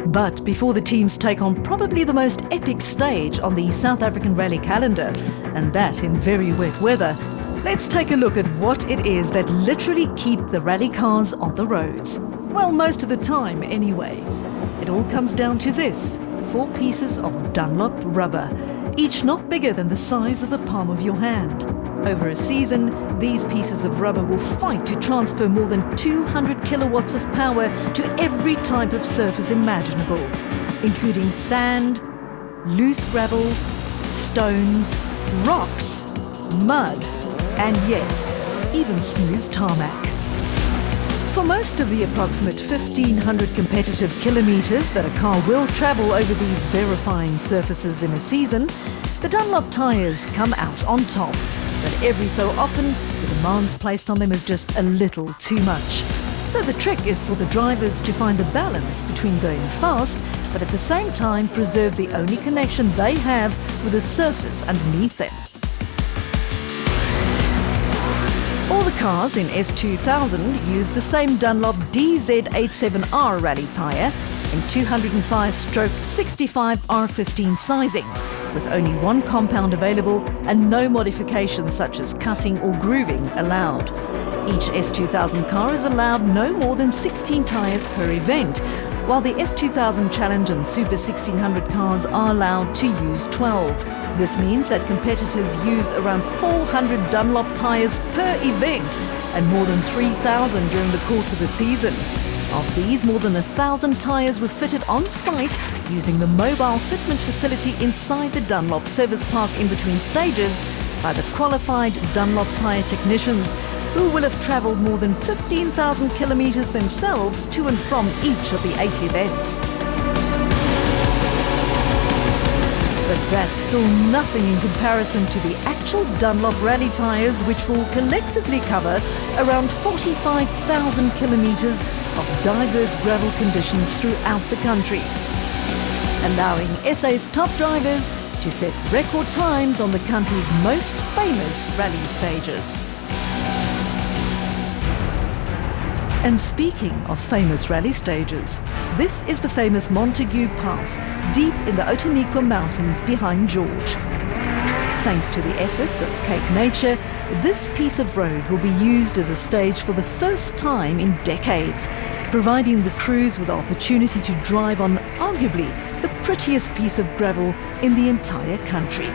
But before the teams take on probably the most epic stage on the South African rally calendar, and that in very wet weather, let's take a look at what it is that literally keep the rally cars on the roads. Well, most of the time anyway. It all comes down to this: 4 pieces of Dunlop rubber, each not bigger than the size of the palm of your hand. Over a season, these pieces of rubber will fight to transfer more than 200 kilowatts of power to every type of surface imaginable, including sand, loose gravel, stones, rocks, mud, and yes, even smooth tarmac. For most of the approximate 1,500 competitive kilometres that a car will travel over these verifying surfaces in a season, the Dunlop tyres come out on top. But every so often, the demands placed on them is just a little too much. So the trick is for the drivers to find the balance between going fast, but at the same time preserve the only connection they have with the surface underneath them. All the cars in S2000 use the same Dunlop DZ87R rally tyre in 205/65R15 sizing, with only one compound available and no modifications such as cutting or grooving allowed. Each S2000 car is allowed no more than 16 tyres per event, while the S2000 Challenge and Super 1600 cars are allowed to use 12. This means that competitors use around 400 Dunlop tyres per event and more than 3,000 during the course of the season. Of these, more than 1,000 tyres were fitted on site using the mobile fitment facility inside the Dunlop service park in between stages by the qualified Dunlop tyre technicians, who will have travelled more than 15,000 kilometres themselves to and from each of the 8 events. But that's still nothing in comparison to the actual Dunlop rally tyres, which will collectively cover around 45,000 kilometres of diverse gravel conditions throughout the country, allowing SA's top drivers to set record times on the country's most famous rally stages. And speaking of famous rally stages, this is the famous Montague Pass, deep in the Otaniqua Mountains behind George. Thanks to the efforts of Cape Nature, this piece of road will be used as a stage for the first time in decades, providing the crews with the opportunity to drive on arguably the prettiest piece of gravel in the entire country.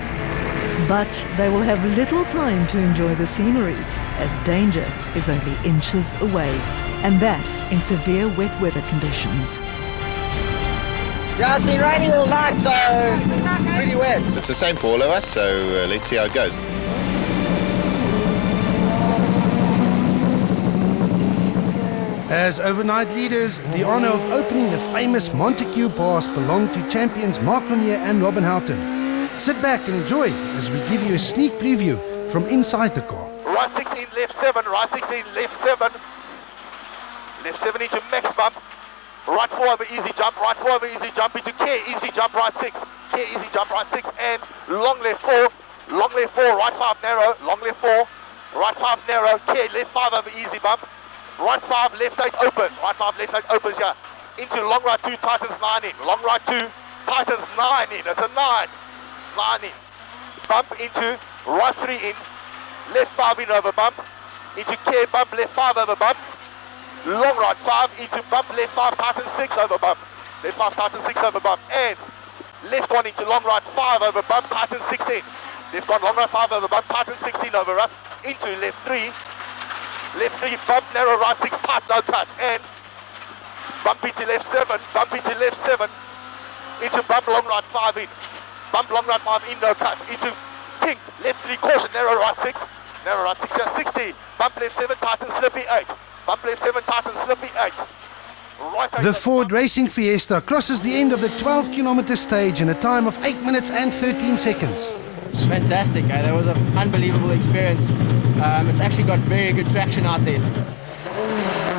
But they will have little time to enjoy the scenery, as danger is only inches away, and that in severe wet weather conditions. Yeah, it's been raining all night, so pretty wet. It's the same for all of us, so let's see how it goes. As overnight leaders, the honour of opening the famous Montague Pass belonged to champions Mark Renier and Robin Houghton. Sit back and enjoy as we give you a sneak preview from inside the car. Right 16, left 7, right 16, left 7. Left 7 into max bump. Right 4 over easy jump, right 4 over easy jump into K, easy jump, right 6. K, easy jump, right 6, and long left 4, right 5 narrow, long left 4, right 5 narrow, K, left 5 over easy bump. Right 5, left 8 opens, right 5, left 8 opens here. Into long right 2, tightens 9 in, long right 2, tightens 9 in, it's a 9 in. Bump into right 3 in, left 5 in over bump, into K, bump, left 5 over bump. Long right 5 into bump, left 5 tightens 6 over bump, left 5 tightens 6 over bump, and left 1 into long right 5 over bump, tightens 6 in. Left 1, long right 5 over bump, tightens 16 over rough, into left 3 bump, narrow right 6 tight, no cut, and bump into left 7, into bump long right 5 in, bump long right 5 in, no cut, into pink, left 3 caution, narrow right 6 here, 60, bump left 7, tightens slippy 8. Bump left 7, tightens slippy 8. Right The Ford Racing Fiesta crosses the end of the 12-kilometre stage in a time of 8 minutes and 13 seconds. It's fantastic. That was an unbelievable experience. It's actually got very good traction out there.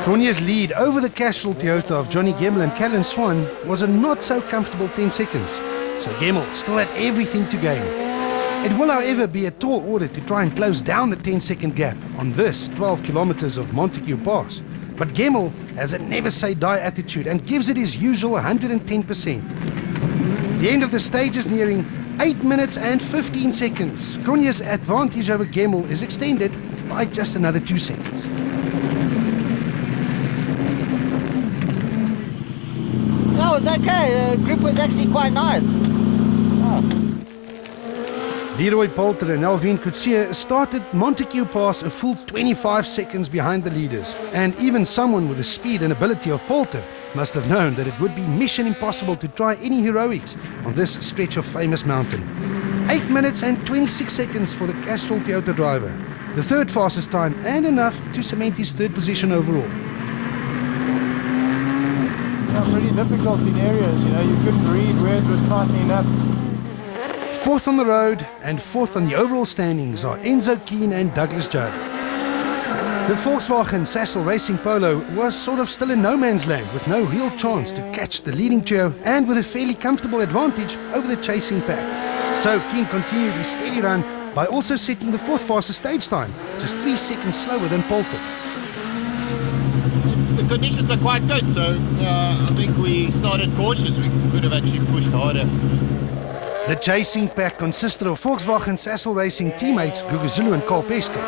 Cronje's lead over the Castrol Toyota of Johnny Gemmell and Callan Swan was a not-so-comfortable 10 seconds, so Gemmell still had everything to gain. It will, however, be a tall order to try and close down the 10-second gap on this 12 kilometers of Montague Pass. But Gemmell has a never-say-die attitude and gives it his usual 110%. The end of the stage is nearing 8 minutes and 15 seconds. Cronje's advantage over Gemmell is extended by just another 2 seconds. No, it was okay. The grip was actually quite nice. Leroy Poulter and Alvin Coetzee started Montague Pass a full 25 seconds behind the leaders. And even someone with the speed and ability of Poulter must have known that it would be mission impossible to try any heroics on this stretch of famous mountain. 8 minutes and 26 seconds for the Castrol Toyota driver. The third fastest time and enough to cement his third position overall. Yeah, pretty difficult in areas, you couldn't read where it was tightening up. Fourth on the road and fourth on the overall standings are Enzo Keane and Douglas Judd. The Volkswagen Sassel Racing Polo was sort of still in no man's land with no real chance to catch the leading trio and with a fairly comfortable advantage over the chasing pack. So Keane continued his steady run by also setting the fourth fastest stage time, just 3 seconds slower than Poulter. The conditions are quite good, so I think we started cautious. We could have actually pushed harder. The chasing pack consisted of Volkswagen Sassel Racing teammates Gugu Zulu and Carl Pesca.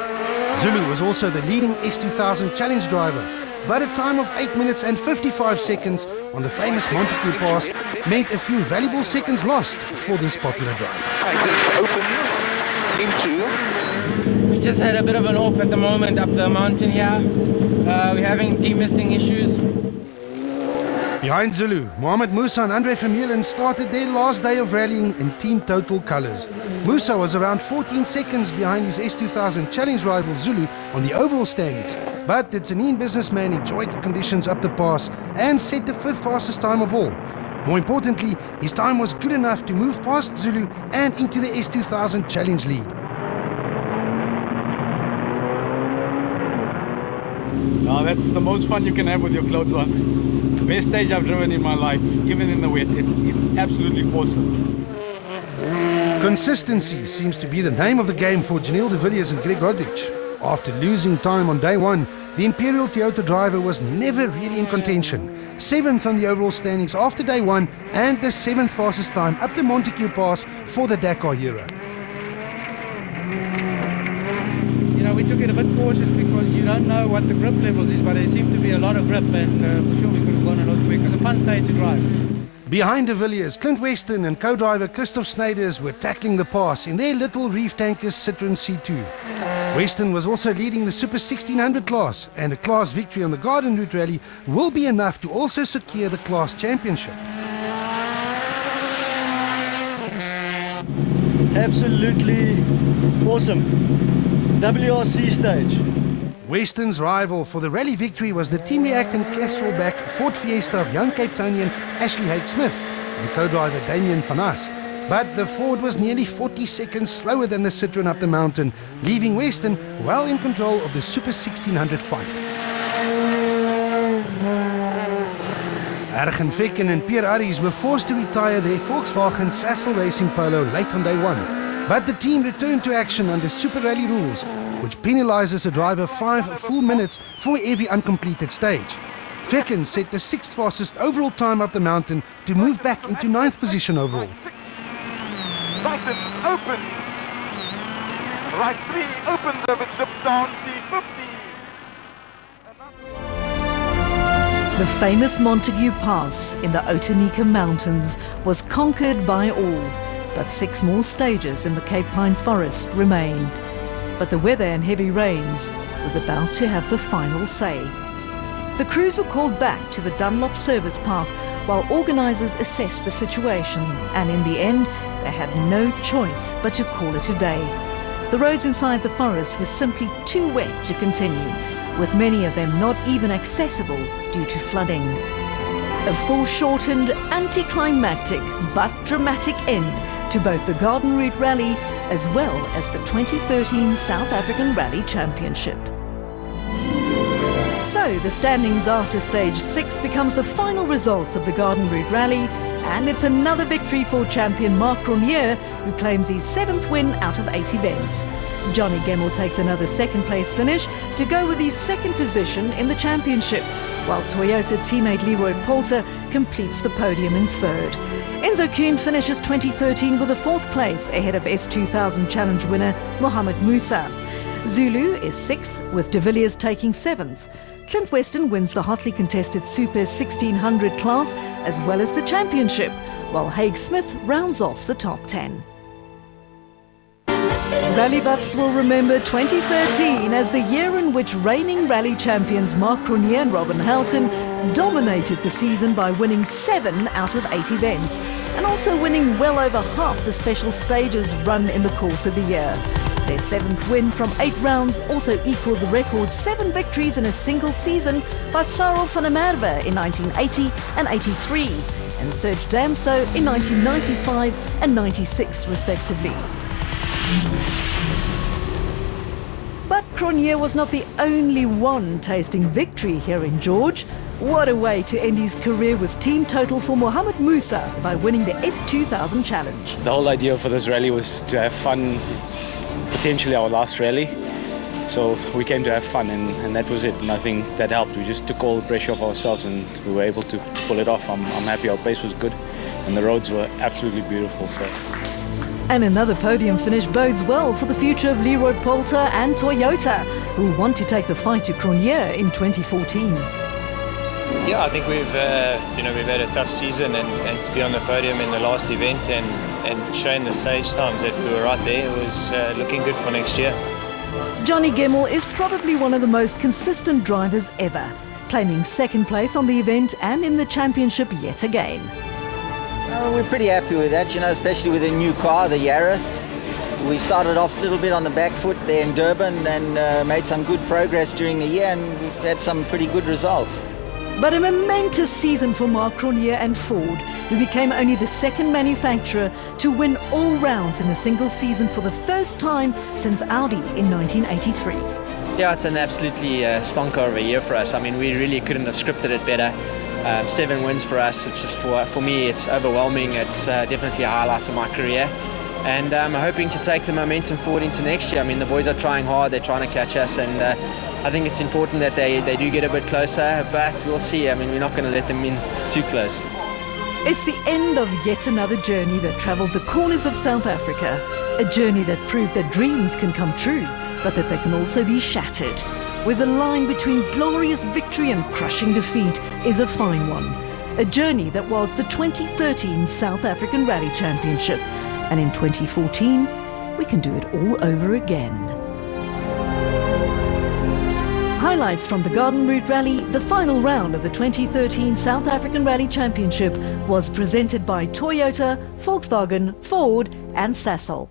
Zulu was also the leading S2000 challenge driver, but a time of 8 minutes and 55 seconds on the famous Montague Pass meant a few valuable seconds lost for this popular driver. We just had a bit of an off at the moment up the mountain here. We're having demisting issues. Behind Zulu, Mohamed Musa and Andre Vermeulen started their last day of rallying in team total colours. Musa was around 14 seconds behind his S2000 challenge rival Zulu on the overall standings, but the Tanzanian businessman enjoyed the conditions up the pass and set the fifth fastest time of all. More importantly, his time was good enough to move past Zulu and into the S2000 challenge lead. Now that's the most fun you can have with your clothes on. Best stage I've driven in my life, even in the wet. It's absolutely awesome. Consistency seems to be the name of the game for Janelle de Villiers and Greg Godrich. After losing time on day one, the Imperial Toyota driver was never really in contention. 7th on the overall standings after day one and the 7th fastest time up the Montague Pass for the Dakar Euro. We took it a bit cautious because you don't know what the grip levels is, but there seemed to be a lot of grip, and for sure we could have gone a lot quicker. It was a fun stage to drive. Behind de Villiers, Clint Weston and co-driver Christoph Snyders were tackling the pass in their little reef tankers Citroen C2. Weston was also leading the Super 1600 class, and a class victory on the Garden Route Rally will be enough to also secure the class championship. Absolutely awesome. WRC stage. Weston's rival for the rally victory was the Team React and Castrol-backed Ford Fiesta of young Cape Townian Ashley Hake-Smith and co-driver Damien Van As. But the Ford was nearly 40 seconds slower than the Citroen up the mountain, leaving Weston well in control of the Super 1600 fight. Ergen Vekken and Pierre Arries were forced to retire their Volkswagen Sassel Racing Polo late on day one. But the team returned to action under Super Rally rules, which penalizes a driver 5 full minutes for every uncompleted stage. Vekken set the 6th fastest overall time up the mountain to move back into 9th position overall. Dyson open. Right 3 opens over zips down C50. The famous Montague Pass in the Otanika Mountains was conquered by all, but 6 more stages in the Cape Pine Forest remained. But the weather and heavy rains was about to have the final say. The crews were called back to the Dunlop Service Park while organisers assessed the situation, and in the end they had no choice but to call it a day. The roads inside the forest were simply too wet to continue, with many of them not even accessible due to flooding. A foreshortened, anticlimactic but dramatic end to both the Garden Route Rally as well as the 2013 South African Rally Championship. So the standings after stage 6 becomes the final results of the Garden Route Rally, and it's another victory for champion Marc Cronje, who claims his 7th win out of 8 events. Johnny Gemmell takes another 2nd place finish to go with his 2nd position in the championship, while Toyota teammate Leroy Poulter completes the podium in 3rd. Enzo Keane finishes 2013 with a 4th place ahead of S2000 Challenge winner Mohamed Musa. Zulu is 6th, with de Villiers taking 7th. Clint Weston wins the hotly contested Super 1600 class as well as the championship, while Hake-Smith rounds off the top 10. Rally buffs will remember 2013 as the year in which reigning rally champions Marc Cronje and Robin Helton dominated the season by winning 7 out of 8 events. And also winning well over half the special stages run in the course of the year. Their 7th win from 8 rounds also equaled the record 7 victories in a single season by Cyril van der Merwe in 1980 and 83, and Serge Damso in 1995 and 96 respectively. But Cronje was not the only one tasting victory here in George. What a way to end his career with team total for Mohamed Musa by winning the S2000 challenge. The whole idea for this rally was to have fun. It's potentially our last rally, so we came to have fun, and that was it, and I think that helped. We just took all the pressure off ourselves and we were able to pull it off. I'm happy our pace was good and the roads were absolutely beautiful. So. And another podium finish bodes well for the future of Leroy Poulter and Toyota, who will want to take the fight to Cronje in 2014. Yeah, I think we've had a tough season, and to be on the podium in the last event and showing the stage times that we were right there, it was looking good for next year. Johnny Gemmell is probably one of the most consistent drivers ever, claiming 2nd place on the event and in the championship yet again. We're pretty happy with that, especially with a new car, the Yaris. We started off a little bit on the back foot there in Durban and made some good progress during the year, and we've had some pretty good results. But a momentous season for Mark Cronje and Ford, who became only the 2nd manufacturer to win all rounds in a single season for the first time since Audi in 1983. Yeah, it's an absolutely stonker of a year for us. I mean, we really couldn't have scripted it better. 7 wins for us. It's just for me, it's overwhelming. It's definitely a highlight of my career. And I'm hoping to take the momentum forward into next year. I mean, the boys are trying hard. They're trying to catch us, and I think it's important that they do get a bit closer, but we'll see. I mean, we're not going to let them in too close. It's the end of yet another journey that travelled the corners of South Africa. A journey that proved that dreams can come true, but that they can also be shattered. Where the line between glorious victory and crushing defeat is a fine one. A journey that was the 2013 South African Rally Championship. And in 2014, we can do it all over again. Highlights from the Garden Route Rally, the final round of the 2013 South African Rally Championship, was presented by Toyota, Volkswagen, Ford and Sasol.